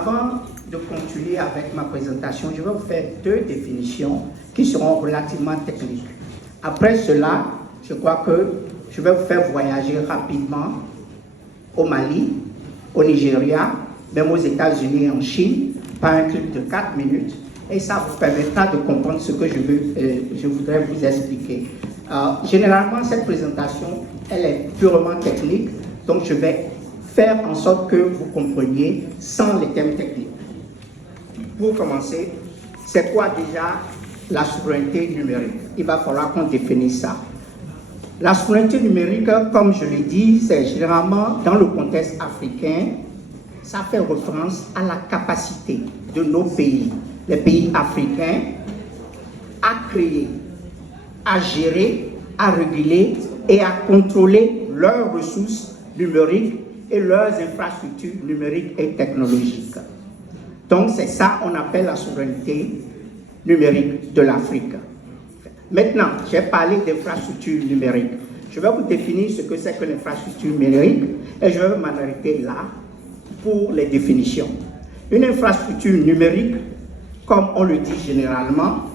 Avant de continuer avec ma présentation, je vais vous faire deux définitions qui seront relativement techniques. Après cela, je crois que je vais vous faire voyager rapidement au Mali, au Nigeria, même aux États-Unis et en Chine, par un clip de 4 minutes. Et ça vous permettra de comprendre ce que je voudrais vous expliquer. Généralement, cette présentation, elle est purement technique, donc je vais faire en sorte que vous compreniez sans les thèmes techniques. Pour commencer, c'est quoi déjà la souveraineté numérique? Il va falloir qu'on définisse ça. La souveraineté numérique, comme je l'ai dit, c'est généralement dans le contexte africain, ça fait référence à la capacité de nos pays, les pays africains, à créer, à gérer, à réguler et à contrôler leurs ressources numériques et leurs infrastructures numériques et technologiques. Donc c'est ça qu'on appelle la souveraineté numérique de l'Afrique. Maintenant, j'ai parlé d'infrastructures numériques. Je vais vous définir ce que c'est que l'infrastructure numérique et je vais m'arrêter là pour les définitions. Une infrastructure numérique, comme on le dit généralement,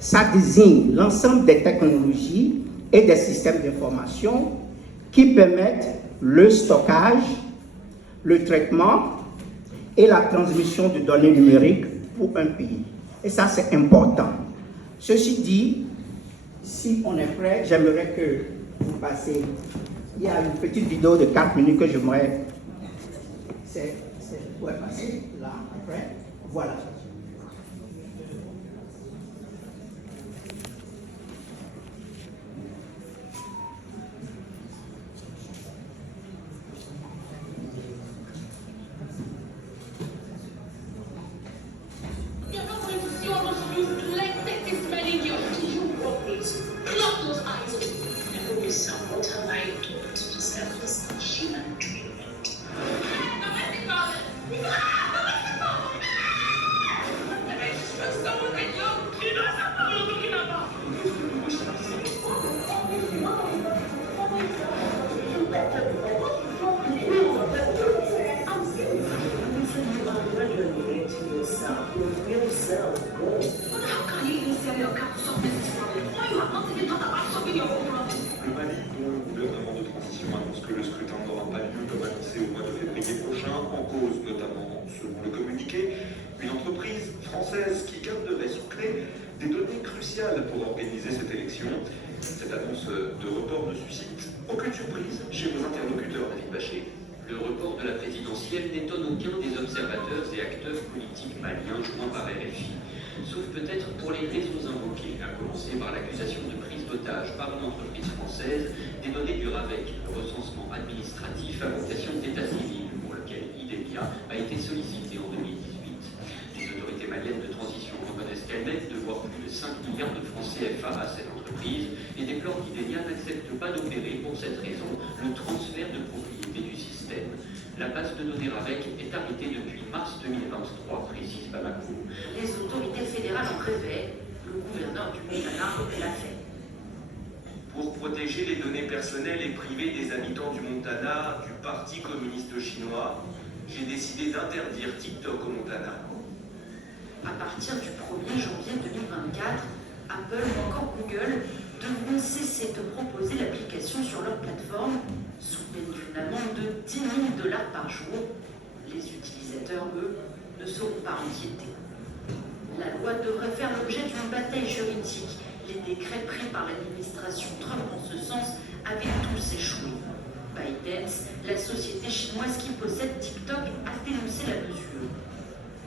ça désigne l'ensemble des technologies et des systèmes d'information qui permettent le stockage, le traitement et la transmission de données numériques pour un pays. Et ça, c'est important. Ceci dit, si on est prêt, j'aimerais que vous passiez. Il y a une petite vidéo de 4 minutes que j'aimerais. Vous pouvez passer là, après. Voilà. Une entreprise française qui garderait sous clé des données cruciales pour organiser cette élection. Cette annonce de report ne suscite aucune surprise chez vos interlocuteurs, David Bachet. Le report de la présidentielle n'étonne aucun des observateurs et acteurs politiques maliens joints par RFI, sauf peut-être pour les raisons invoquées, à commencer par l'accusation de prise d'otage par une entreprise française des données du RAVEC, le recensement administratif à vocation d'état civil, pour lequel IDELIA a été sollicité en 2018. Les autorités maliennes de transition reconnaissent qu'elles mettent de voir plus de 5 milliards de francs CFA à cette entreprise et déplorent qu'IDELIA n'accepte pas d'opérer pour cette raison le transfert de propriété du système. La base de données RAVEC est arrêtée depuis mars 2023, précise Bamako. Les autorités fédérales en rêvaient, le gouverneur du Montana l'a fait. Pour protéger les données personnelles et privées des habitants du Montana, du Parti communiste chinois, j'ai décidé d'interdire TikTok au Montana. À partir du 1er janvier 2024, Apple ou encore Google devront cesser de proposer l'application sur leur plateforme sous peine d'une amende de 10 000 $ par jour. Les utilisateurs, eux, ne seront pas inquiétés. La loi devrait faire l'objet d'une bataille juridique. Les décrets pris par l'administration Trump en ce sens avaient tous échoué. ByteDance, la société chinoise qui possède TikTok, a dénoncé la mesure.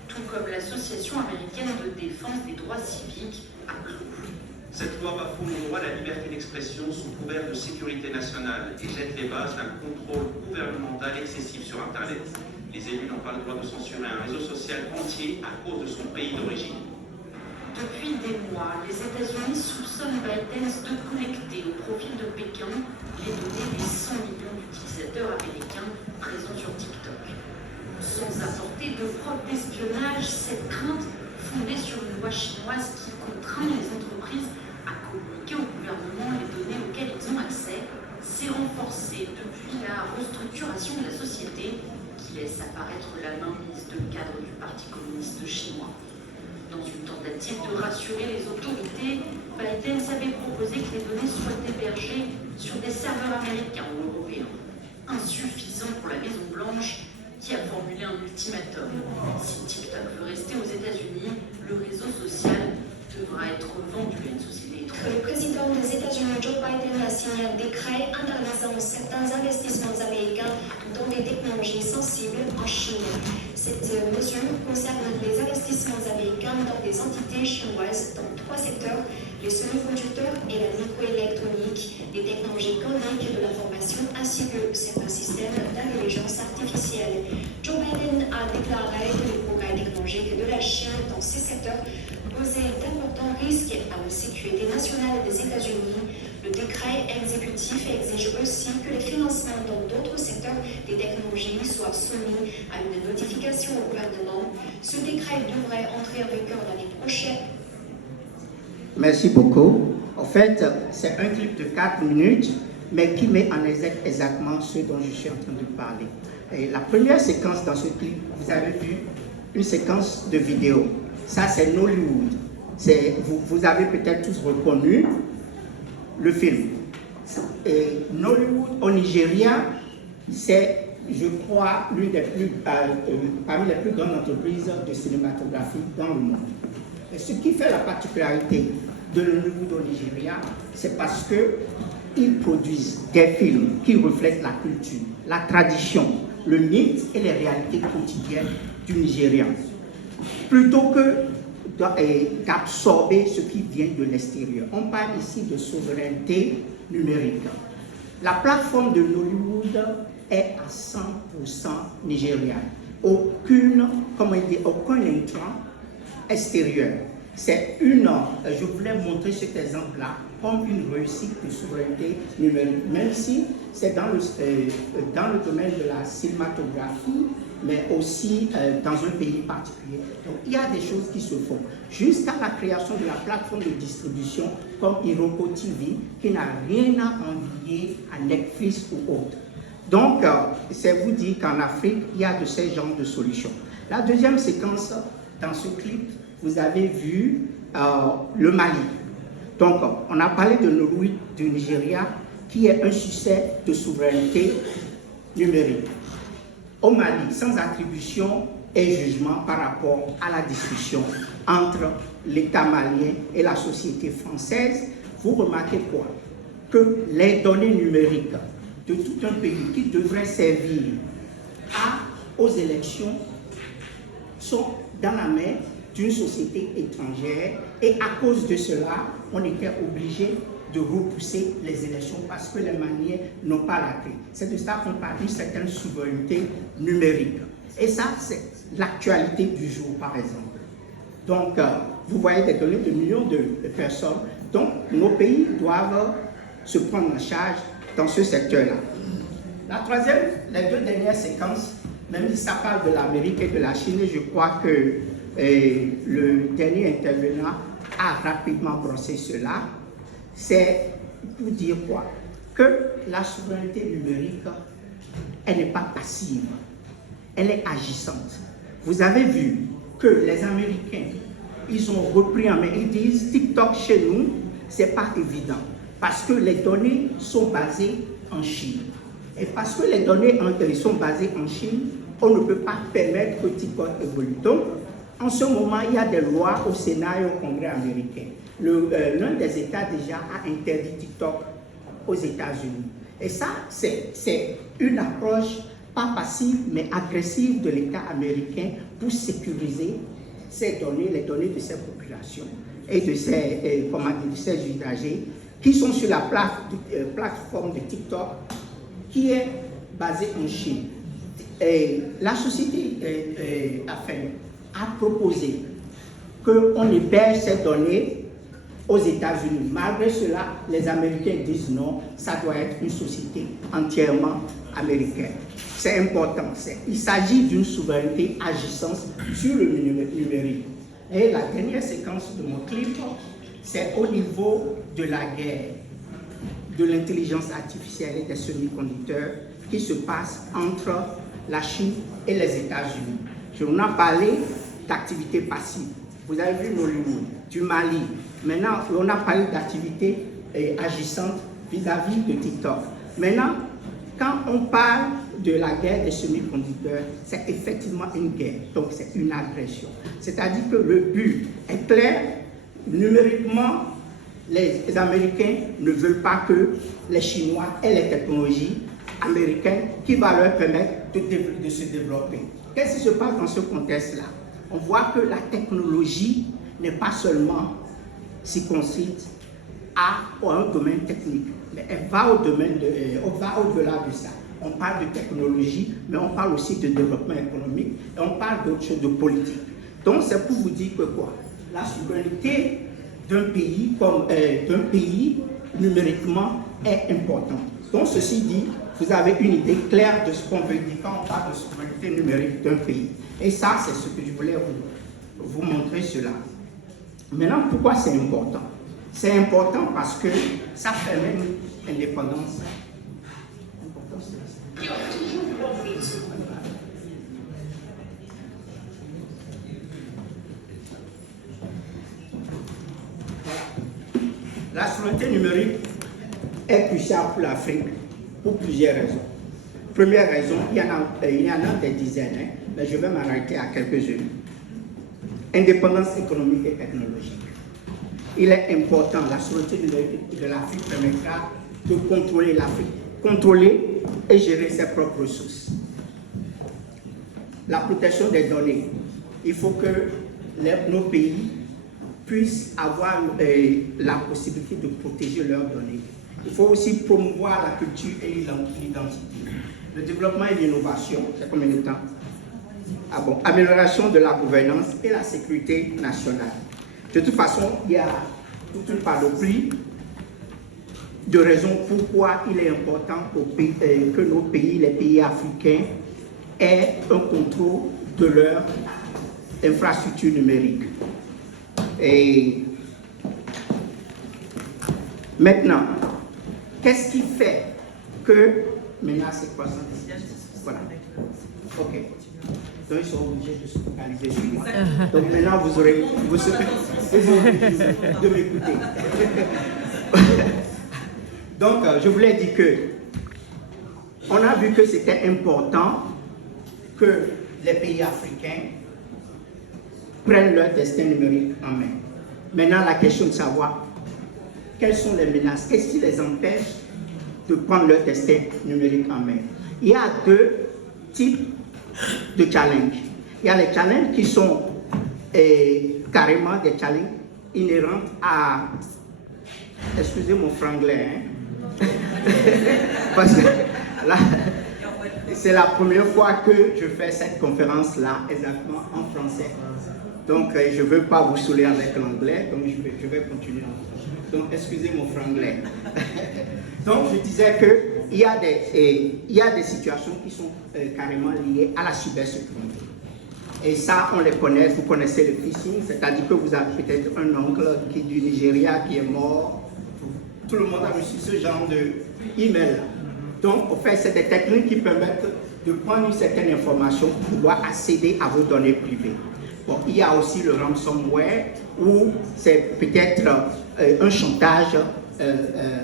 Tout comme l'association américaine de défense des droits civiques, ACLU. Cette loi bafoue mon droit à la liberté d'expression sous couvert de sécurité nationale et jette les bases d'un contrôle gouvernemental excessif sur Internet. Les élus n'ont pas le droit de censurer un réseau social entier à cause de son pays d'origine. Depuis des mois, les États-Unis soupçonnent ByteDance de collecter au profit de Pékin les données des 100 millions d'utilisateurs américains présents sur TikTok. Sans apporter de preuves d'espionnage, cette crainte, fondée sur une loi chinoise qui contraint les entreprises à communiquer au gouvernement les données auxquelles ils ont accès, s'est renforcée depuis la restructuration de la société qui qui laisse apparaître la mainmise de cadres du Parti communiste chinois. Dans une tentative de rassurer les autorités, Biden s'avait proposé que les données soient hébergées sur des serveurs américains ou européens. Insuffisant pour la Maison-Blanche, qui a formulé un ultimatum. Si TikTok veut rester aux États-Unis, le réseau social devra être vendu à une société étrangère. Le président des États-Unis, Joe Biden, a signé un décret interdisant certains investissements américains dans des technologies sensibles en Chine. Cette mesure concerne les investissements américains dans des entités chinoises dans 3 secteurs: les semi-conducteurs et la microélectronique, les technologies coniques de l'information ainsi que certains systèmes d'intelligence artificielle. Joe Biden a déclaré que les progrès technologiques de la Chine dans ces secteurs posaient d'importants risques à la sécurité nationale des États-Unis. Le décret exécutif exige aussi que les financements dans d'autres secteurs des technologies soient soumis à une notification au gouvernement. Ce décret devrait entrer en vigueur l'année prochaine. Merci beaucoup. En fait, c'est un clip de 4 minutes, mais qui met en exergue exactement ce dont je suis en train de parler. Et la première séquence dans ce clip, vous avez vu une séquence de vidéo. Ça, c'est Nollywood. Vous avez peut-être tous reconnu le film. Et Nollywood au Nigeria, c'est, je crois, parmi les plus grandes entreprises de cinématographie dans le monde. Et ce qui fait la particularité de Nollywood au Nigeria, c'est parce qu'ils produisent des films qui reflètent la culture, la tradition, le mythe et les réalités quotidiennes du Nigérian, plutôt que d'absorber ce qui vient de l'extérieur. On parle ici de souveraineté numérique. La plateforme de Nollywood est à 100% nigériane. Aucun intrant extérieur. C'est je voulais montrer cet exemple-là comme une réussite de souveraineté numérique, même si c'est dans le domaine de la cinématographie, mais aussi dans un pays particulier. Donc il y a des choses qui se font. Jusqu'à la création de la plateforme de distribution comme Iroko TV, qui n'a rien à envier à Netflix ou autre. Donc, c'est vous dire qu'en Afrique, il y a de ces genres de solutions. La deuxième séquence, dans ce clip, vous avez vu le Mali. Donc, on a parlé de Nollywood du Nigeria, qui est un succès de souveraineté numérique. Au Mali, sans attribution et jugement par rapport à la discussion entre l'État malien et la société française, vous remarquez quoi? Que les données numériques de tout un pays qui devrait servir aux élections sont dans la main d'une société étrangère, et à cause de cela, on était obligé de repousser les élections parce que les Maliens n'ont pas la clé. C'est de ça qu'on parle d'une certaine souveraineté numérique. Et ça, c'est l'actualité du jour, par exemple. Donc, vous voyez des données de millions de personnes. Donc, nos pays doivent se prendre en charge dans ce secteur-là. La troisième, les deux dernières séquences, même si ça parle de l'Amérique et de la Chine, je crois que le dernier intervenant a rapidement brossé cela. C'est pour dire quoi? Que la souveraineté numérique, elle n'est pas passive, elle est agissante. Vous avez vu que les Américains, ils ont repris en main, ils disent TikTok chez nous, c'est pas évident, parce que les données sont basées en Chine. Et parce que les données sont basées en Chine, on ne peut pas permettre que TikTok évolue. Donc, en ce moment, il y a des lois au Sénat et au Congrès américain. L'un des États déjà a interdit TikTok aux États-Unis. Et ça, c'est une approche pas passive, mais agressive de l'État américain pour sécuriser ces données, les données de ces populations et de ces usagers qui sont sur la plateforme de TikTok qui est basée en Chine. Et la société a proposé qu'on héberge ces données aux États-Unis. Malgré cela, les Américains disent non, ça doit être une société entièrement américaine. C'est important. Il s'agit d'une souveraineté agissante sur le numérique. Et la dernière séquence de mon clip, c'est au niveau de la guerre de l'intelligence artificielle et des semi-conducteurs qui se passe entre la Chine et les États-Unis. Je vous en parlé d'activités passives. Vous avez vu Nollywood, du Mali. Maintenant, on a parlé d'activités agissantes vis-à-vis de TikTok. Maintenant, quand on parle de la guerre des semi-conducteurs, c'est effectivement une guerre, donc c'est une agression. C'est-à-dire que le but est clair, numériquement, les Américains ne veulent pas que les Chinois aient les technologies américaines qui vont leur permettre de se développer. Qu'est-ce qui se passe dans ce contexte-là? On voit que la technologie n'est pas seulement circonscrite à un domaine technique, mais elle va au-delà de ça. On parle de technologie, mais on parle aussi de développement économique, et on parle d'autres choses, de politique. Donc c'est pour vous dire que quoi? La souveraineté d'un pays, numériquement est importante. Donc ceci dit, vous avez une idée claire de ce qu'on veut dire quand on parle de souveraineté numérique d'un pays. Et ça, c'est ce que je voulais vous montrer cela. Maintenant, pourquoi c'est important? C'est important parce que ça permet une indépendance. La souveraineté numérique est cruciale pour l'Afrique pour plusieurs raisons. Première raison, il y en a des dizaines, mais je vais m'arrêter à quelques-unes. Indépendance économique et technologique. Il est important, la souveraineté de l'Afrique permettra de contrôler l'Afrique, contrôler et gérer ses propres ressources. La protection des données. Il faut que nos pays puissent avoir la possibilité de protéger leurs données. Il faut aussi promouvoir la culture et l'identité. Le développement et l'innovation, c'est combien de temps? Amélioration de la gouvernance et la sécurité nationale. De toute façon, il y a toute une panoplie de raisons pourquoi il est important que nos pays, les pays africains, aient un contrôle de leur infrastructure numérique. Et maintenant, qu'est-ce qui fait que maintenant c'est croissant? Voilà. Ok. Donc ils sont obligés de se focaliser sur moi. Donc maintenant vous aurez de m'écouter. Donc je voulais dire que on a vu que c'était important que les pays africains prennent leur destin numérique en main. Maintenant la question de savoir quelles sont les menaces, qu'est-ce qui les empêche de prendre leur destin numérique en main. Il y a deux types de challenges. Il y a les challenges qui sont carrément des challenges inhérents à... Excusez mon franglais, hein? Parce que là, c'est la première fois que je fais cette conférence-là, exactement en français. Donc, je ne veux pas vous saouler avec l'anglais, donc je vais continuer en français. Donc, excusez mon franglais. Donc, je disais qu'il y a des situations qui sont carrément liées à la cybersécurité. Et ça, on les connaît, vous connaissez le phishing, c'est-à-dire que vous avez peut-être un oncle qui est du Nigeria qui est mort. Tout le monde a reçu ce genre d'email. Donc, en fait, c'est des techniques qui permettent de prendre une certaine information pour pouvoir accéder à vos données privées. Bon, il y a aussi le ransomware, où c'est peut-être un chantage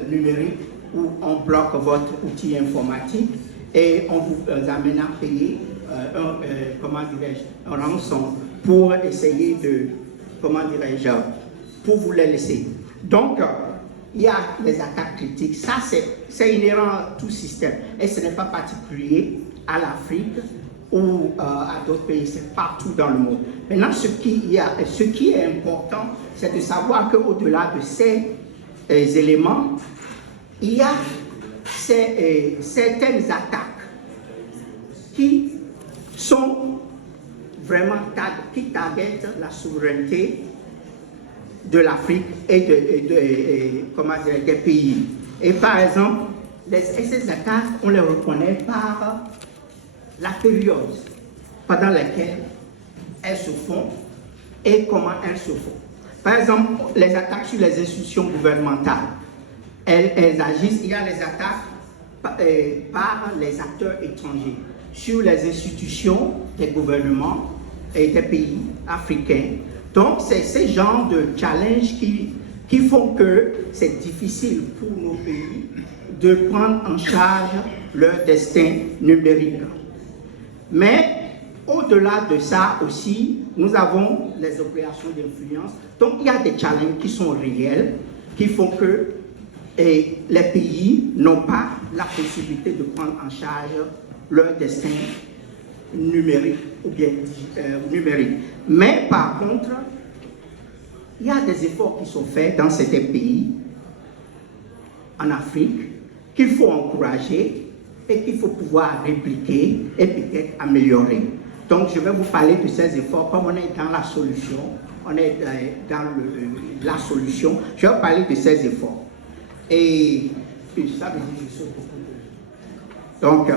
numérique, où on bloque votre outil informatique et on vous amène à payer un rançon pour essayer de, pour vous les laisser. Donc, il y a les attaques critiques. Ça, c'est inhérent à tout système. Et ce n'est pas particulier à l'Afrique ou à d'autres pays, c'est partout dans le monde. Maintenant, ce qui est important, c'est de savoir qu'au-delà de ces éléments, il y a certaines attaques qui sont vraiment qui targetent la souveraineté de l'Afrique et des pays. Et par exemple, ces attaques, on les reconnaît par la période pendant laquelle elles se font et comment elles se font. Par exemple, les attaques sur les institutions gouvernementales, elles agissent, il y a les attaques par les acteurs étrangers. sur les institutions des gouvernements et des pays africains. Donc, c'est ces genres de challenges qui font que c'est difficile pour nos pays de prendre en charge leur destin numérique. Mais au-delà de ça aussi, nous avons les opérations d'influence. Donc, il y a des challenges qui sont réels, qui font que les pays n'ont pas la possibilité de prendre en charge leur destin numérique ou bien numérique. Mais par contre, il y a des efforts qui sont faits dans certains pays en Afrique qu'il faut encourager et qu'il faut pouvoir répliquer et peut-être améliorer. Donc, je vais vous parler de ces efforts. Comme on est dans la solution, la solution, je vais vous parler de ces efforts. Et ça veut dire que je saute beaucoup de... Donc,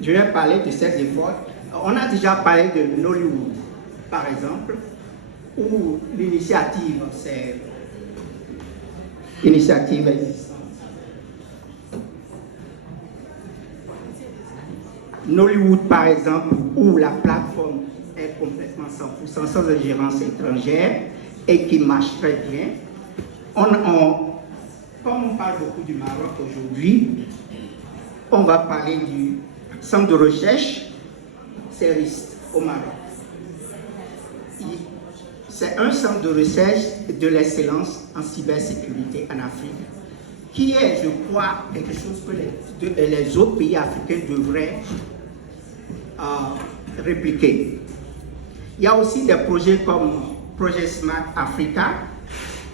je vais parler de ces efforts. On a déjà parlé de Nollywood, par exemple, où l'initiative, c'est initiative existante. Nollywood, par exemple, où la plateforme est complètement 100% sans ingérence étrangère et qui marche très bien. Comme on parle beaucoup du Maroc aujourd'hui, on va parler du centre de recherche CERIST au Maroc. C'est un centre de recherche de l'excellence en cybersécurité en Afrique, qui est, je crois, quelque chose que les autres pays africains devraient répliquer. Il y a aussi des projets comme Projet Smart Africa,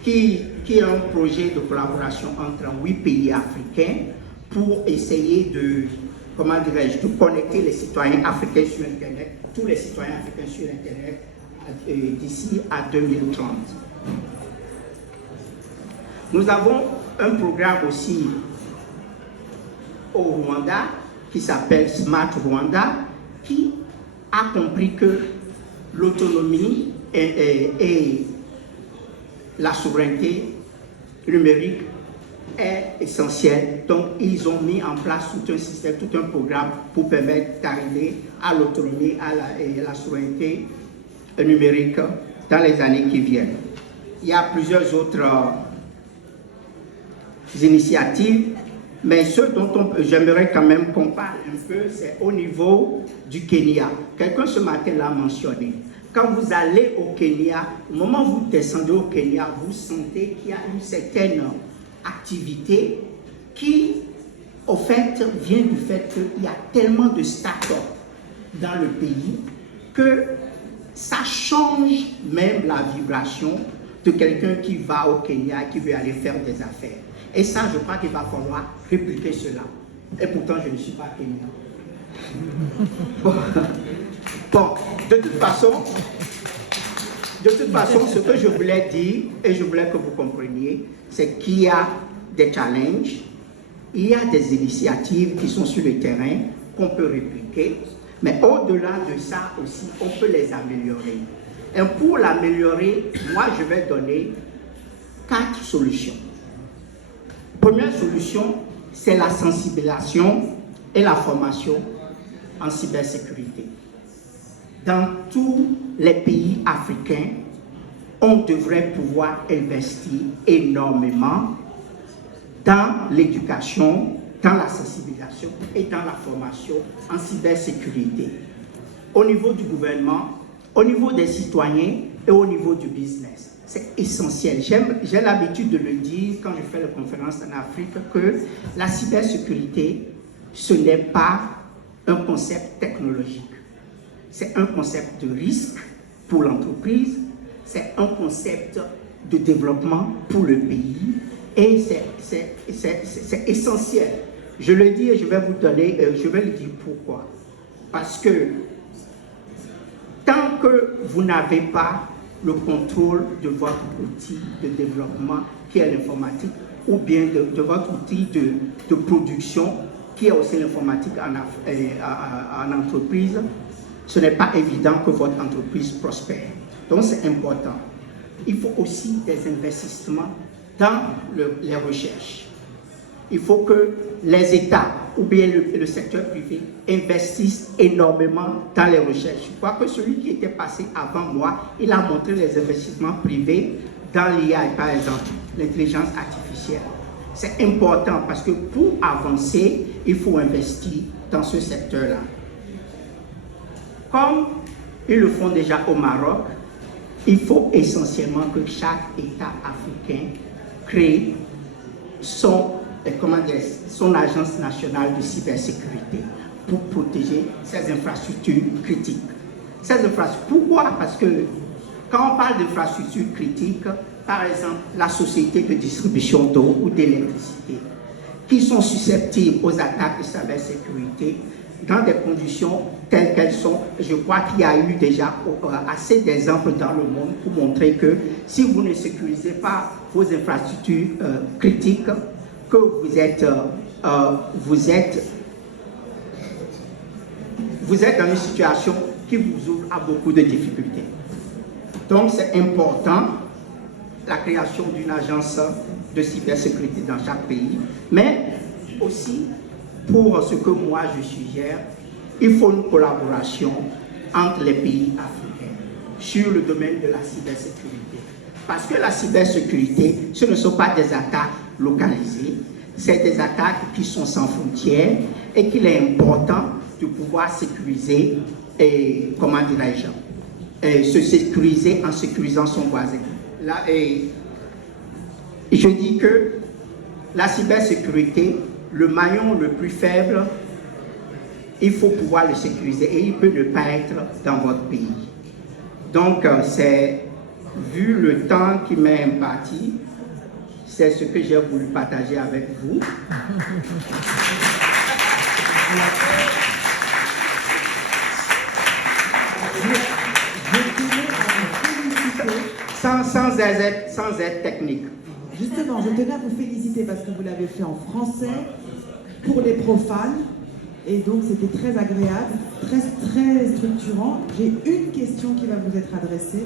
qui est un projet de collaboration entre 8 pays africains pour essayer de, comment dirais-je, de connecter les citoyens africains sur Internet, tous les citoyens africains sur Internet d'ici à 2030. Nous avons un programme aussi au Rwanda qui s'appelle Smart Rwanda, qui a compris que l'autonomie et la souveraineté numérique est essentielle. Donc, ils ont mis en place tout un système, tout un programme pour permettre d'arriver à l'autonomie et la souveraineté numérique dans les années qui viennent. Il y a plusieurs autres initiatives, mais ce dont j'aimerais quand même qu'on parle un peu, c'est au niveau du Kenya. Quelqu'un ce matin l'a mentionné. Quand vous allez au Kenya, au moment où vous descendez au Kenya, vous sentez qu'il y a une certaine activité qui, au fait, vient du fait qu'il y a tellement de start-up dans le pays que ça change même la vibration de quelqu'un qui va au Kenya et qui veut aller faire des affaires. Et ça, je crois qu'il va falloir répliquer cela. Et pourtant, je ne suis pas kenyan. Bon, de toute façon, ce que je voulais dire, et je voulais que vous compreniez, c'est qu'il y a des challenges, il y a des initiatives qui sont sur le terrain qu'on peut répliquer, mais au-delà de ça aussi, on peut les améliorer. Et pour l'améliorer, moi, je vais donner 4 solutions. Première solution, c'est la sensibilisation et la formation en cybersécurité. Dans tous les pays africains, on devrait pouvoir investir énormément dans l'éducation, dans la sensibilisation et dans la formation en cybersécurité. Au niveau du gouvernement, au niveau des citoyens et au niveau du business. C'est essentiel. J'ai l'habitude de le dire quand je fais les conférences en Afrique que la cybersécurité, ce n'est pas un concept technologique. C'est un concept de risque pour l'entreprise, c'est un concept de développement pour le pays et c'est essentiel. Je le dis et je vais vous donner, je vais le dire pourquoi. Parce que tant que vous n'avez pas le contrôle de votre outil de développement qui est l'informatique ou bien de votre outil de production qui est aussi l'informatique en entreprise, ce n'est pas évident que votre entreprise prospère. Donc c'est important. Il faut aussi des investissements dans les recherches. il faut que les États ou bien le secteur privé investissent énormément dans les recherches. Je crois que celui qui était passé avant moi, il a montré les investissements privés dans l'IA, par exemple, l'intelligence artificielle. C'est important parce que pour avancer, il faut investir dans ce secteur-là. Comme ils le font déjà au Maroc, il faut essentiellement que chaque État africain crée son agence nationale de cybersécurité pour protéger ses infrastructures critiques. Pourquoi? Parce que quand on parle d'infrastructures critiques, par exemple la société de distribution d'eau ou d'électricité, qui sont susceptibles aux attaques de cybersécurité dans des conditions telles qu'elles sont, je crois qu'il y a eu déjà assez d'exemples dans le monde pour montrer que si vous ne sécurisez pas vos infrastructures critiques, que vous êtes dans une situation qui vous ouvre à beaucoup de difficultés. Donc c'est important la création d'une agence de cybersécurité dans chaque pays, mais aussi pour ce que moi je suggère, il faut une collaboration entre les pays africains sur le domaine de la cybersécurité. Parce que la cybersécurité, ce ne sont pas des attaques localisées, c'est des attaques qui sont sans frontières et qu'il est important de pouvoir sécuriser, se sécuriser en sécurisant son voisin. Là, je dis que la cybersécurité, le maillon le plus faible, il faut pouvoir le sécuriser et il peut ne pas être dans votre pays. Donc, vu le temps qui m'est imparti, c'est ce que j'ai voulu partager avec vous. Sans aide technique. Justement, je tenais à vous féliciter parce que vous l'avez fait en français pour les profanes et donc c'était très agréable, très structurant. J'ai une question qui va vous être adressée.